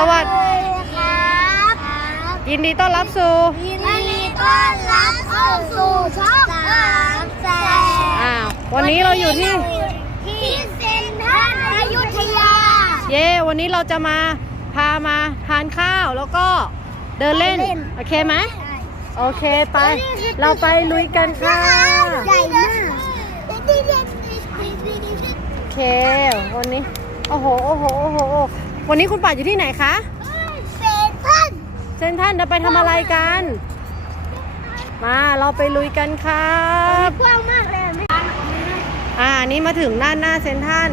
สวัสดีครับยินดีต้อนรับสู่ยินดีต้อนรับเข้าสู่ช่องสามแสนอ้าววันนี้เราอยู่ที่ที่เซ็นทรัลอยุธยา เย้วันนี้เราจะมาพามาทานข้าวแล้วก็เดินเล่นเดินเล่น โอเคไหมโอเคไป เราไปลุยกันค่ะใหญ่มากโอเค วันนี้ โอ้โห โอ้โห โอ้โห วันนี้คุณป่าอยู่ที่ไหนคะ เซ็นทรัลเซนท่านจะไปทำอะไรกัน มาเราไปลุยกันครับกว้างมากเลยไหมอ่าอันนี้มาถึงด้านหน้าเซนทรัน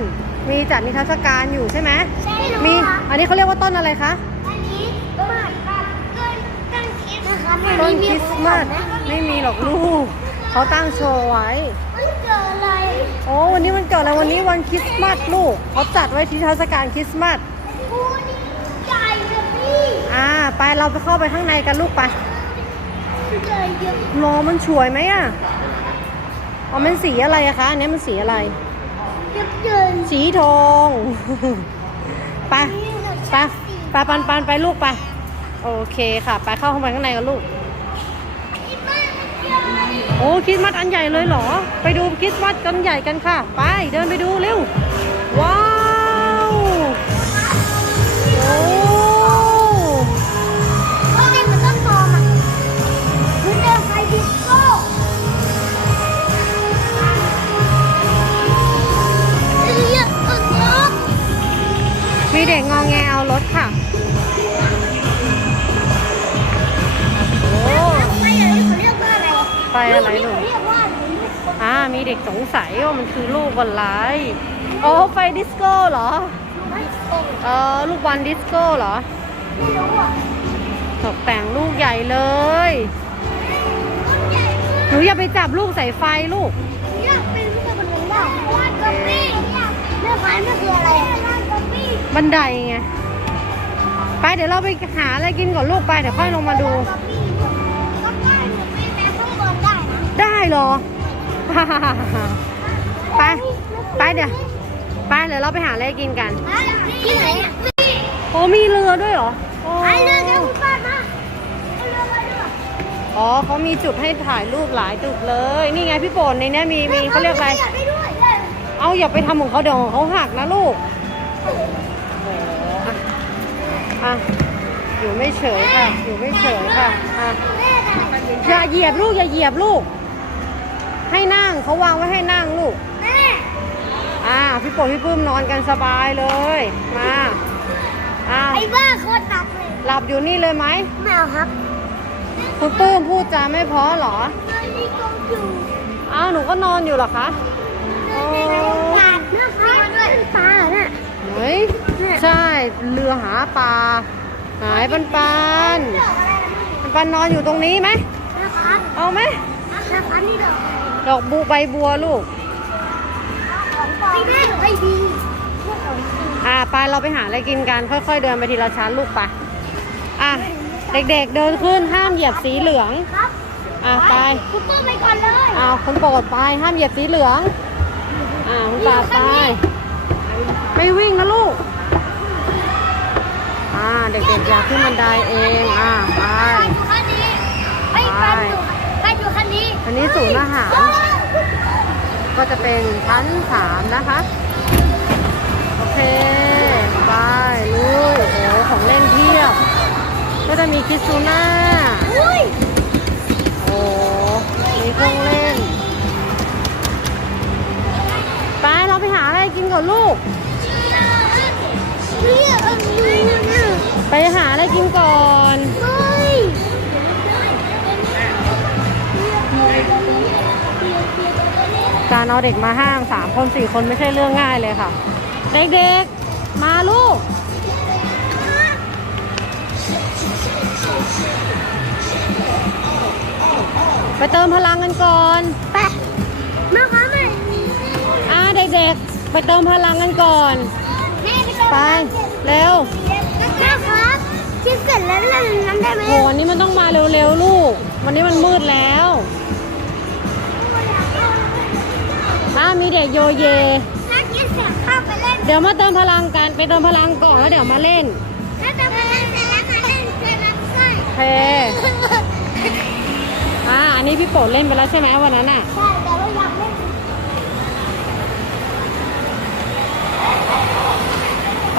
มีจัดนิทรรศการอยู่ใช่ไหมใช่มี อันนี้เขาเรียกว่าต้นอะไรคะ อันนี้ต้นต้นต้นคริสต์นะครับต้นคริสต์มาสไม่มีหรอกลูกเขาตั้งโชว์ไว้มันเกิดอะไรโอ้วันนี้มันเกิดอะไรวันนี้วันคริสต์มาสลูกเขาจัดไว้ที่เทรรศการคริสต์มาสกูนี่ ใหญ่เลยพี่อ่า ไปเราไปเข้าไปข้างในกันลูกไปใหญ่เยอะรอมันสวยไหมอะอ๋อมันสีอะไรอะคะอันนี้มันสีอะไร เยอะเกินสีทองไปไปไปปันปันไปลูกไป โอเคค่ะ ไปเข้าห้องไปข้างในกันลูกโอ้คริสต์มาสอันใหญ่เลยเหรอ ไปดูคริสต์มาสกันใหญ่กันค่ะ ไปเดินไปดูเร็วว้า ถค่ะโอ้ไม่อย่างนี้เขาเรียกว่าอะไรไปอะไรลูกเรียกว่าอะไรอ่า มีเด็กสงสัยว่ามันคือลูกอะไรโอ้ไฟดิสโก้เหรอไม่ตรงเออลูกบอลดิสโก้เหรอ ไม่รู้อะ ตกแต่งลูกใหญ่เลยต้นใหญ่หนูอย่าไปจับลูกใส่ไฟลูกอยากเป็นผู้คนหนึ่งได้วาดกะปี้เรื่องขายไม่คืออะไรวาดกะปี้บันไดไง ไปเดี๋ยวเราไปหาอะไรกินก่อนลูกไปเดี๋ยวค่อยลงมาดูได้หนูไปแม่ข้างบนได้นะได้เหรอ ไป ไปเดี๋ยว ไปเดี๋ยวเราไปหาอะไรกินกัน โอ้มีเรือด้วยเหรอโอ้อ๋อเขามีจุดให้ถ่ายรูปหลายจุดเลย นี่ไงพี่โป่นในเนี้ยมีมีเขาเรียกอะไรอยากได้ด้วยเอาอย่าไปทำของเขาเดี๋ยวของเขาหักนะลูก อะอยู่ไม่เฉยค่ะ อยู่ไม่เฉยค่ะอะแม่ไหนอย่าเหยียบลูกอย่าเหยียบลูก ให้นั่งเขาวางไว้ให้นั่งลูกแม่อ่าพี่โป่งพี่ปื้มนอนกันสบายเลยมาอ่าไอ้บ้าโคตรหนักเลยหลับอยู่นี่เลยไหมแมวครับคุณปื้มพูดจาไม่เพอเหรอเรือนี่กงอยู่อ้าวหนูก็นอนอยู่เหรอคะเรือในในปลาเรื่องปลาด้วยปลาเหรอเนี่ย เฮ้ยใช่เรือหาปลาหายปันปันดอกอะไรนะปันปันนอนอยู่ตรงนี้ไหมนะครับเอาไหมนะครับนี่ดอกดอกบูใบบัวลูกของปลอมไม่ได้ไม่ดีอ่าไปเราไปหาอะไรกินกันค่อย ๆ เดินไปทีละชั้นลูกไปอะเด็กๆเดินขึ้นห้ามเหยียบสีเหลืองครับอะไปคุณปื้มไปก่อนเลยอ้าวคนโปรดไปห้ามเหยียบสีเหลืองอ่าคุณตาไปไม่วิ่งนะลูก อ่าเด็กๆอยากขึ้นบันไดเองอ่าไปอยู่คันนี้ไอ้ปันอยู่ปันอยู่คันนี้อันนี้ศูนย์อาหารก็จะเป็นชั้นสามนะคะ โอเคไปลุยโอ้โหของเล่นเพียบก็จะมีคิซูน่าอุ้ยโอ้มีเครื่องเล่นไปเราไปหาอะไรกินก่อนลูกเฮ้ยเอเนี่ย ไปหาอะไรกินก่อน เฮ้ยการเอาเด็กมาห้างสามคนสี่คนไม่ใช่เรื่องง่ายเลยค่ะ เด็กๆ มาลูก ไปเติมพลังกันก่อน ไป มาครับแม่อ่าเด็กๆ ไปเติมพลังกันก่อนแม่ไป เร็ว แม่ครั บชิมเสร็จแล้วเล่นน้ำได้ไหมโหวันนี้มันต้องมาเร็วๆลูก วันนี้มันมืดแล้วอ่ามีเด็กโยเย นักกินเสร็จเข้าไปเล่นเดี๋ยวมาเติมพลังกันไปเติมพลังก่อนแล้วเดี๋ยวมาเล่นถ้าจะมาเล่นเสร็จแล้วมาเล่นเสร็จแล้วใช่โอเค อ่า อันนี้พี่โปรดเล่นไปแล้วใช่ไหมวันนั้นอะ ใช่แต่ว่าอยากเล่น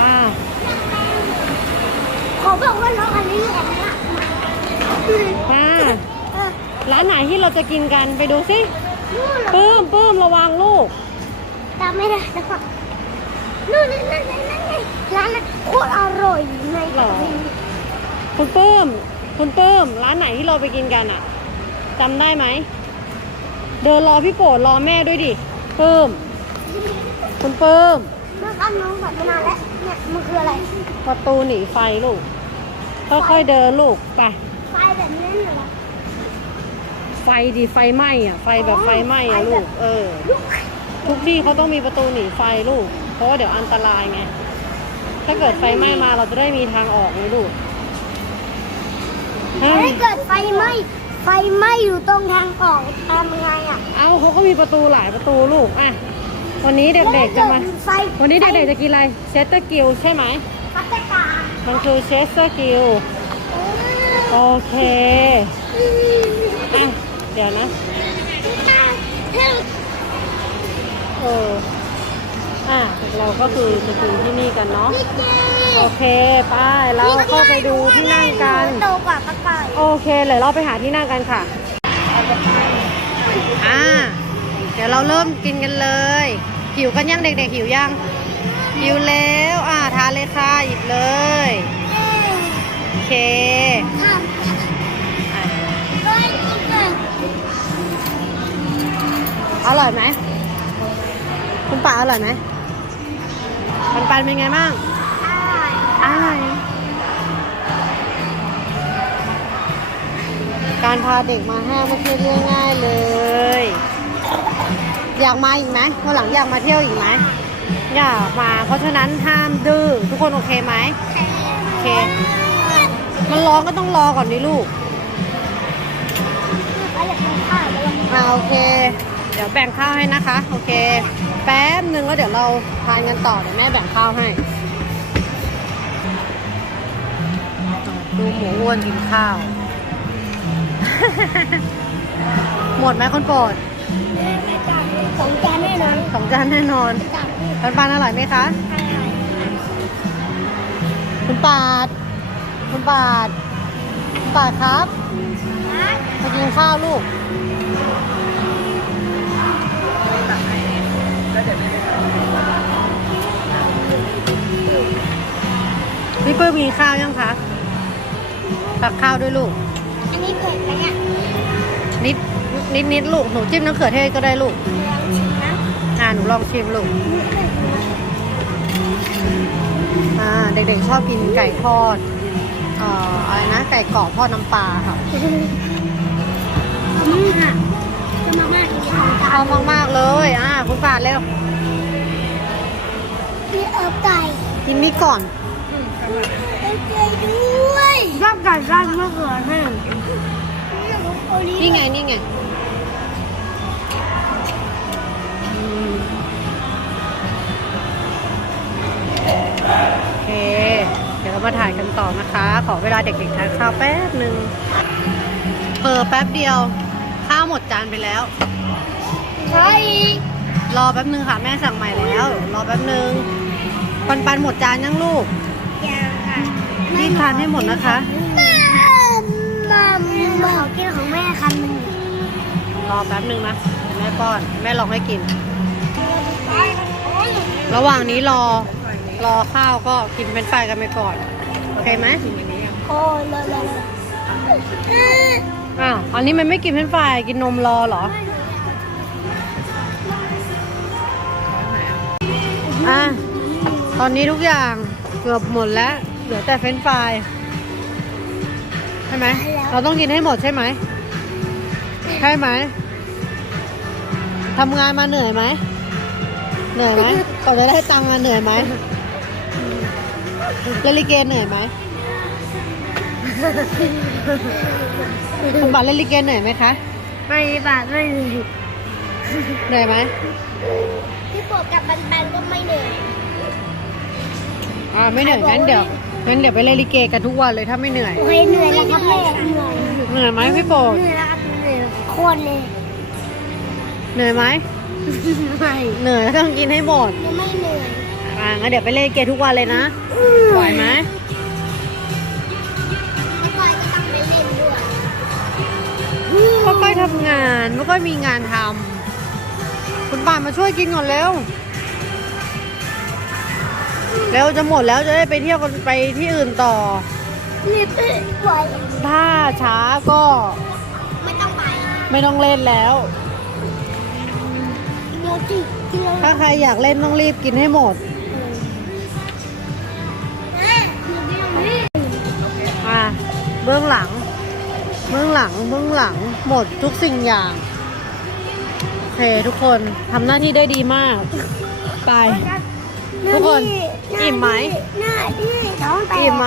อ่า ขอบอกว่าน้องอันนี้แอบนะอ่าเออร้านไหนที่เราจะกินกันไปดูสินู่นเหรอปื้มปื้มระวังลูกจำไม่ได้แล้วก็นู่นนั่นนั่นนั่นนั่นไงร้านนั้นโคตรอร่อยในหรอคุณปื้มคุณปื้มร้านไหนที่เราไปกินกันอะจำได้ไหมเดินรอพี่โปรดรอแม่ด้วยดิปื้มคุณปื้มเมื่อกี้น้องแบบมานานแล้วเนี่ยมันคืออะไรประตูหนีไฟลูก ค่อยๆเดินลูกไปไฟแบบนั้นเหรอไฟดีไฟไหม้อะ ไฟแบบอ๋อไฟไหม้อะไฟแบบลูก เออลูกทุกที่เขาต้องมีประตูหนีไฟลูก เพราะว่าเดี๋ยวอันตรายไง ถ้าเกิดไฟไหม้มาเราจะได้มีทางออกไงลูกเฮ้ยถ้าเกิดไฟไหม้ไฟไหม้อยู่ตรงทางออกทำไงอะ เอาเขาก็มีประตูหลายประตูลูกอะวันนี้เด็กๆจะมาไฟวันนี้เด็กๆจะกินอะไรเชสเตอร์กิลใช่ไหมพัตตา มันคือเชสเตอร์กิลโอเคอะเดี๋ยวนะเอออะเราก็คือจะกินที่นี่กันเนาะนี่เจโอเคไป้ายเราเข้าไปดูที่นั่งกันโตกว่ากระต่ายโอเคเลยเราไปหาที่นั่งกันค่ะอ่าเดี๋ยวเราเริ่มกินกันเลย หิวกันยังเด็กๆหิวยังหิวแล้วอ่าทาน อร่อยไหมคุณป่าอร่อยไหมปันปันเป็นไงบ้างอร่อยการพาเด็กมาห้างไม่ใช่เรื่องง่ายเลย อยากมาอีกไหมวันหลังอยากมาเที่ยวอีกไหมอยากมา เพราะฉะนั้นห้ามดื้อทุกคนโอเคไหมโอเค มันร้องก็ต้องรอก่อนดิลูกเขาอยากกินข้าวแล้วอ่าโอเค เดี๋ยวแบ่งข้าวให้นะคะ โอเค แป๊บนึงแล้วเดี๋ยวเราทานกันต่อเดี๋ยวแม่แบ่งข้าวให้ ดูหมูอ้วนกินข้าว หมดไหมคนโปรดสองจานแน่นอนสองจานแน่นอนจานปันปันอร่อยไหมคะคุณปาด คุณปาดคุณปาดครับมากินข้าวลูก มมีข้าวยังคะตักข้าวด้วยลูก อันนี้เผ็ดไหมเนี่ยนิดนิดนิดลูกหนูจิ้มน้ำเขือเทศก็ได้ลูกลองชิมนะอ่าหนูลองชิมลูกอ่าเด็กๆชอบกินไก่ทอดเอ่ออะไรนะไก่กรอบทอดน้ำปลาค่ะอืมค่ะจะมาม่ากินของจาชอนบมากๆเลยอ่าคุณปาดเร็วมีเออไก่กินนี้ก่อนเออไก่ ด้วยย่างไก่ย่างมะเขือเทศนี่ไงนี่ไงอืมโอเค เดี๋ยวเรามาถ่ายกันต่อนะคะ ขอเวลาเด็กๆทานข้าวแป๊บหนึ่งเผลอแป๊บเดียว ข้าวหมดจานไปแล้ว ใช่ รอแป๊บนึงค่ะ แม่สั่งใหม่แล้ว รอแป๊บนึง ปันปันหมดจานยังลูก ยังค่ะรีบทานให้หมดนะคะมัมขอกินของแม่คำหนึ่งรอแป๊บนึงนะเดี๋ยวแม่ป้อน แม่ลองให้กิน ระหว่างนี้รอ รอข้าวก็กินเป็นไฟรายกันไปก่อน โอเคไหมโอ้ยเลยเลยอ้าวอันนี้มันไม่กินเป็นไฟรายกินนมรอเหรอ อะ ตอนนี้ทุกอย่างเกือบหมดแล้ว เหลือแต่เฟรนช์ฟรายใช่ไหม เราต้องกินให้หมดใช่ไหม ใช่ไหม ทำงานมาเหนื่อยไหม เหนื่อยไหมก่อนจะได้ตังค์มาเหนื่อยไหมเล่นลิเกเหนื่อยไหมคุณบาทเล่นลิเกเหนื่อยไหมคะ ไม่บาทไม่เหนื่อย เหนื่อยไหม พี่โปรดกับปันปันก็ไม่เหนื่อย อ่าไม่เหนื่อยงั้นเดี๋ยวงั้นเดี๋ยวไปเล่นลิเกกันทุกวันเลยถ้าไม่เหนื่อยโอเคเหนื่อยแล้วครับแม่เหนื่อยเหนื่อยไหมพี่โปรดเหนื่อยแล้วครับเหนื่อยโคตรเลยเหนื่อยไหมไม่เหนื่อยต้องกินให้หมดไม่เหนื่อยอ่างั้นเดี๋ยวไปเล่นลิเกทุกวันเลยนะไหวไหมแล้วก็จะต้องไปเล่นด้วยก็ก้อยทำงานไม่ค่อยมีงานทำคุณป่านมาช่วยกินก่อนเร็ว เร็วจะหมดแล้วจะได้ไปเที่ยวกันไปที่อื่นต่อ รีบไหวถ้าช้าก็ไม่ต้องไปไม่ต้องเล่นแล้วเดี๋ยวจิกินแล้วถ้าใครอยากเล่นต้องรีบกินให้หมดแม่หนูไม่ต้องรีบอะเบื้องหลัง เบื้องหลังเบื้องหลังหมดทุกสิ่งอย่างโอเคทุกคนทำหน้าที่ได้ดีมาก ไป ทุกคนอิ่มไหมหน้าที่ท้องแตกอิ่มไหม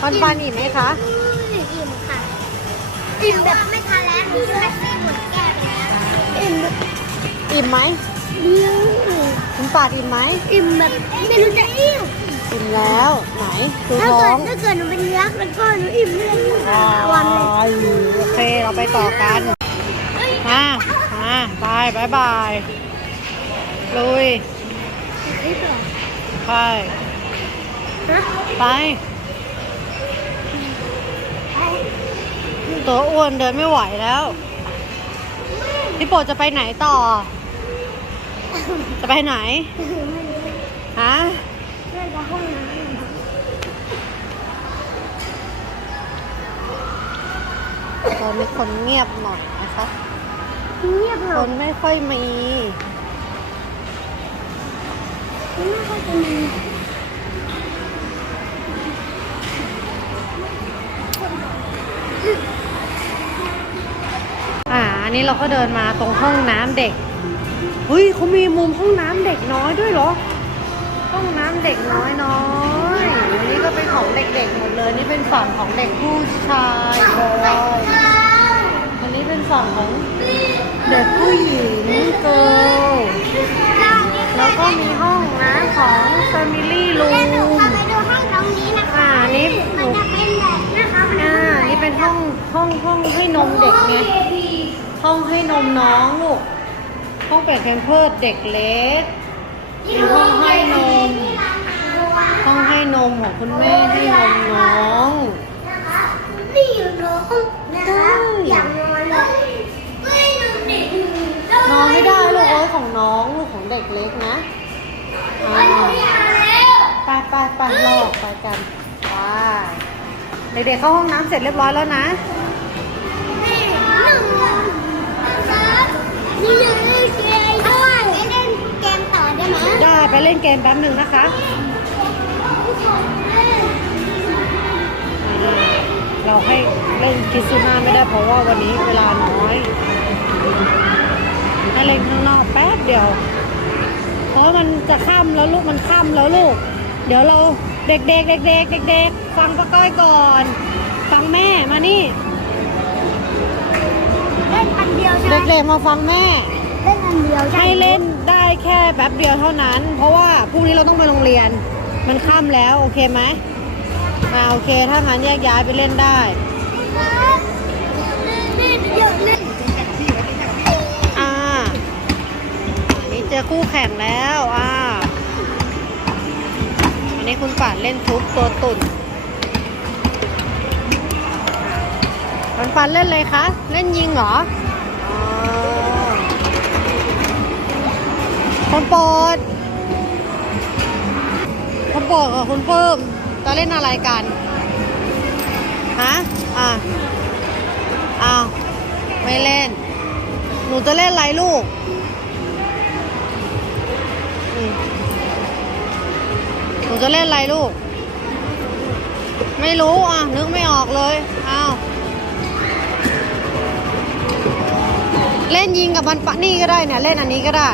ปันปันอิ่มไหมคะอิ่มค่ะอิ่มแบบไม่ทันแล้วแท็กซี่หมดแก้วไปแล้วอิ่มแบบอิ่มไหมเลี้ยงคุณปาดอิ่มไหมอิ่มแบบไม่รู้จะอิ่มอิ่มแล้วไหนดูถ้าท้เกิอดงถ้าเกิดหนูเป็นยักษ์แล้วก็หนูอิ่มเรื่องอ๋อวันเลยโอเคเราไปต่อกันมามาบายบายบายลุย ไปฮะไป ตัวอ้วนเดินไม่ไหวแล้ว พี่โปรดจะไปไหนต่อ จะไปไหน ฮะเรื่องกับห้องน้ตอนนี้คนเงียบหน่อยนะคะำเงียบเหครอนไม่ค่อยมี อยจะมีอ่าอันนี้เราก็เดินมาตรงห้องน้ำเด็กเฮ้ยเขามีมุมห้องน้ำเด็กน้อยด้วยเหรอ ห้องน้ำเด็กน้อยน้อยอันนี้ก็เป็นของเด็กๆหมดเลย นี่เป็นฝั่งของเด็กผู้ชายบอยอันนี้เป็นฝั่งของเด็กผู้หญิงเกิร์ลแล้วก็มีห้อง ห้องห้องห้องให้นมเด็กไงห้องให้นมน้องลูกห้องเปลี่ยนแพมเพิร์สเด็กเล็กมีห้องให้นม ห้องให้นมของคุณแม่ให้นมน้องนี่อยู่น้องนะคะอยากนอนเลยเฮ้ยหนูเด็กนอนไม่ได้ลูกเอ้ยของน้องลูกของเด็กเล็กนะอ่าไปไปไปเราออกไปกันไปเด็กๆเข้าห้องน้ำเสร็จเรียบร้อยแล้วนะ ได้ไหมได้ไปเล่นเกมแป๊บหนึ่งนะคะเราให้เล่นคิซูน่าไม่ได้เพราะว่าวันนี้เวลาน้อยให้เล่นข้างนอกแป๊บเดียว เพราะมันจะค่ำแล้วลูกมันค่ำแล้วลูก เดี๋ยวเราเด็กๆเด็กๆเด็กๆฟังป้าก้อยก่อน ฟังแม่มานี่ เดียวใช่ไหมเด็กๆมาฟังแม่ เล่นอันเดียวใช่ให้เล่นได้แค่แป๊บเดียวเท่านั้น เพราะว่าพรุ่งนี้เราต้องไปโรงเรียน มันค่ำแล้วโอเคไหมอ่าโอเค ถ้างั้นแยกย้ายไปเล่นได้ เล่นเยอะเล่นอ่าอันนี้เจอคู่แข่งแล้วอ่าอันนี้คุณป่านเล่นทุบตัวตุ่นปันปันเล่นเลยคะ เล่นยิงเหรออ๋ คนโปรดคนโปรดกับคุณเพิ่มจะเล่นอะไรกัน ฮะ อะอ้าวไม่เล่น หนูจะเล่นอะไรลูกหนูจะเล่นอะไรลูก ไม่รู้อะ นึกไม่ออกเลย อ้าว เล่นยิงกับมันปะนี่ก็ได้เนี่ย เล่นอันนี้ก็ได้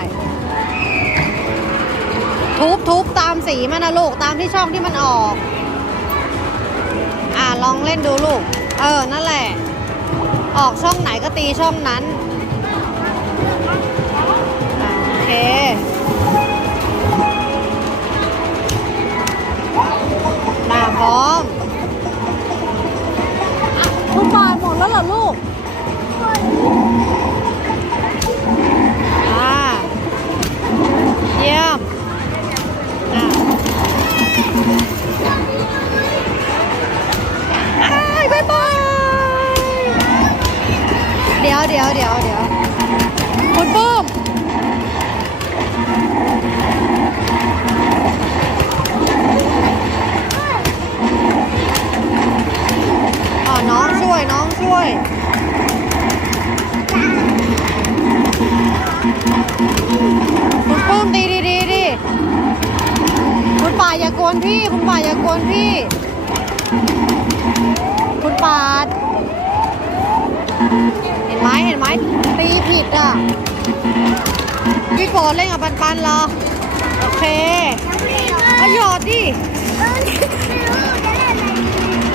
ทุบทุบตามสีมันนะลูกตามที่ช่องที่มันออก อ่าลองเล่นดูลูก เออ นั่นแหละ ออกช่องไหนก็ตีช่องนั้น โอเคหน้าพร้อมคุณปายหมดแล้วเหรอลูก อย่าโกนพี่ คุณป่าอย่าโกนพี่ คุณป่าเห็นไหมเห็นไหมตีผิดอะ พี่โปรดเล่นกับปันปันเหรอ โอเคก็หยอดดิ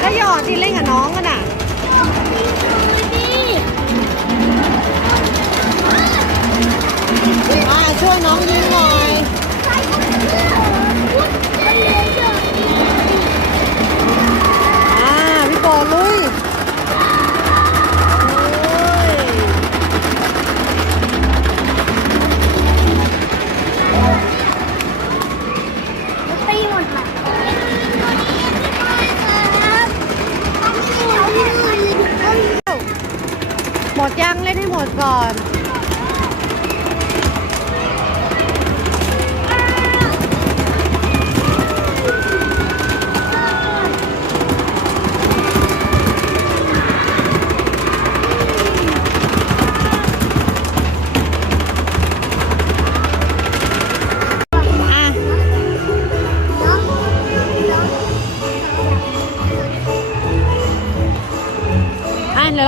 ก็หยอดดิเล่นกับน้องกันอะมาช่วยน้องยิงหน่อย อ่า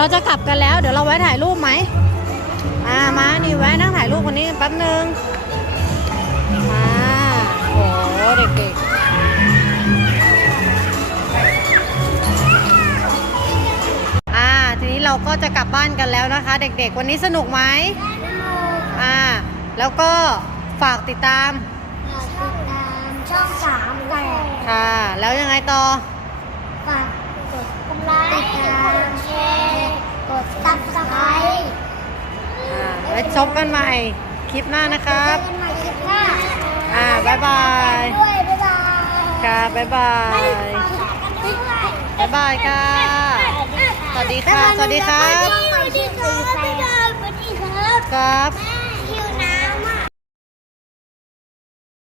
เดี๋ยวเราจะกลับกันแล้ว เดี๋ยวเราไว้ถ่ายรูปไหมอ่ามานี่ไว้นั่งถ่ายรูปคนนี้กันแป๊บนึงมาโอ้โหเด็กๆอ่าทีนี้เราก็จะกลับบ้านกันแล้วนะคะ เด็กๆ วันนี้สนุกไหมอ่าแล้วก็ฝากติดตามช่องสามแต่ค่ะ แล้วยังไงต่อฝากกดไลค์กดแชร์ก ดซับสไครต์อ่าไว้ชมกันใหม่คลิปหน้านะครับ เจอกันใหม่คลิปหน้าอ่าบ๊ายบายด้วยบ๊ายบายค่ะบ๊ายบายบ๊ายบาย บ๊ายบายค่ะ สวัสดีค่ะ สวัสดีครับ สวัสดีครับสวัสดีครับครับ